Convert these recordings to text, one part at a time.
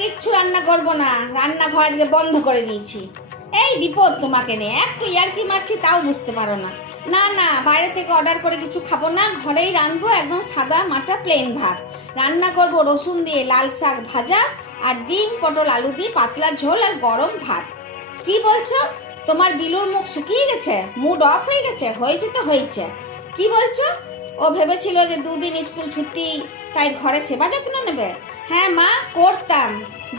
কিচ্ছু রান্না করবো না, রান্নাঘর আজকে বন্ধ করে দিয়েছি। এই বিপদ তোমাকে নিয়ে, একটু ইয়ার্কি মারছি তাও বুঝতে পারো না। না না, বাইরে থেকে অর্ডার করে কিছু খাবো না, ঘরেই রাঁধবো একদম সাদা মাটা প্লেন ভাত। রান্না করবো রসুন দিয়ে লাল শাক ভাজা আর ডিম পটল আলু দিয়ে পাতলা ঝোল আর গরম ভাত। কি বলছো? তোমার বিলুর মুখ শুকিয়ে গেছে, মুড অফ হয়ে গেছে? হয়েছে তো হয়েছে। কি বলছো? ও ভেবেছিল যে দুদিন স্কুল ছুটি, তাই ঘরে সেবা যত্ন নেবে। হ্যাঁ মা, করতাম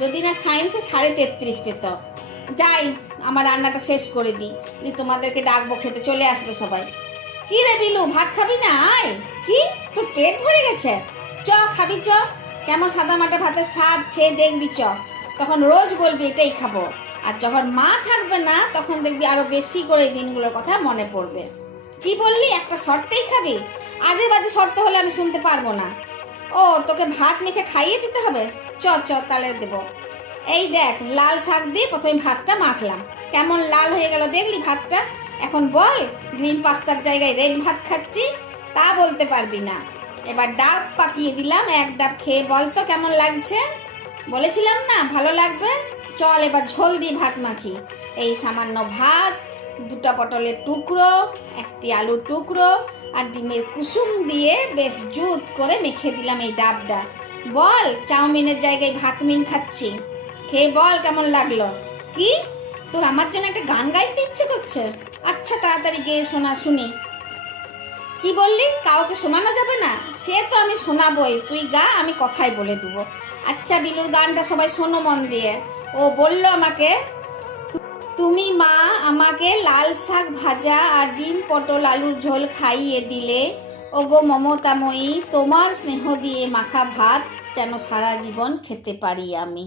যদি না সায়েন্সে 33.5 পেত। যাই, আমার রান্নাটা শেষ করে দিই, তোমাদেরকে ডাকবো খেতে, চলে আসবে সবাই। কি রে বিলু, ভাত খাবি না? আয়। কি, তোর পেট ভরে গেছে? চ খাবি চ। কেমন সাদা মাটা ভাতের স্বাদ, খেয়ে দেখবি চ। তখন রোজ বলবি এটাই খাবো। আর যখন মা থাকবে না তখন দেখবি আরো বেশি করে এই দিনগুলোর কথা মনে পড়বে। কি বললি, একটা শর্তেই খাবি? আজে বাজে শর্ত হলে আমি শুনতে পারবো না। ও, তোকে ভাত মেখে খাইয়ে দিতে হবে? চ চ, তাহলে দেবো। এই দেখ, লাল শাক দিয়ে প্রথমে ভাতটা মাখলাম, কেমন লাল হয়ে গেল দেখলি ভাতটা। এখন বল, গ্রিন পাস্তার জায়গায় রেড ভাত খাচ্ছি? তা বলতে পারবি না। এবার ডাব পাকিয়ে দিলাম, এক ডাব খেয়ে বল তো কেমন লাগছে। বলেছিলাম না ভালো লাগবে। চল এবার ঝোল দিয়ে ভাত মাখি। এই সামান্য ভাত, দুটা পটলের টুকরো, একটি আলুর টুকরো আর ডিমের কুসুম দিয়ে বেশ জুত করে মেখে দিলাম এই ডাবটা। বল, চাউমিনের জায়গায় ভাতমিন খাচ্ছি। খেয়ে বল কেমন লাগলো। কি, তোর আমার জন্য একটা গান গাইতে ইচ্ছে করছে? আচ্ছা, তাড়াতাড়ি গেয়ে শোনা শুনি। কি বললি, কাউকে শোনানো যাবে না? সে তো আমি শোনাবই, তুই গা, আমি কথাই বলে দেবো। আচ্ছা, বিলুর গানটা সবাই শোনো মন দিয়ে। ও বলল আমাকে, তুমি মা আমাকে লাল শাক ভাজা আর ডিম পটল আলুর ঝোল খাইয়ে দিলে, ওগো মমতাময়ী, তোমার স্নেহ দিয়ে মাখা ভাত যেন সারা জীবন খেতে পারি আমি।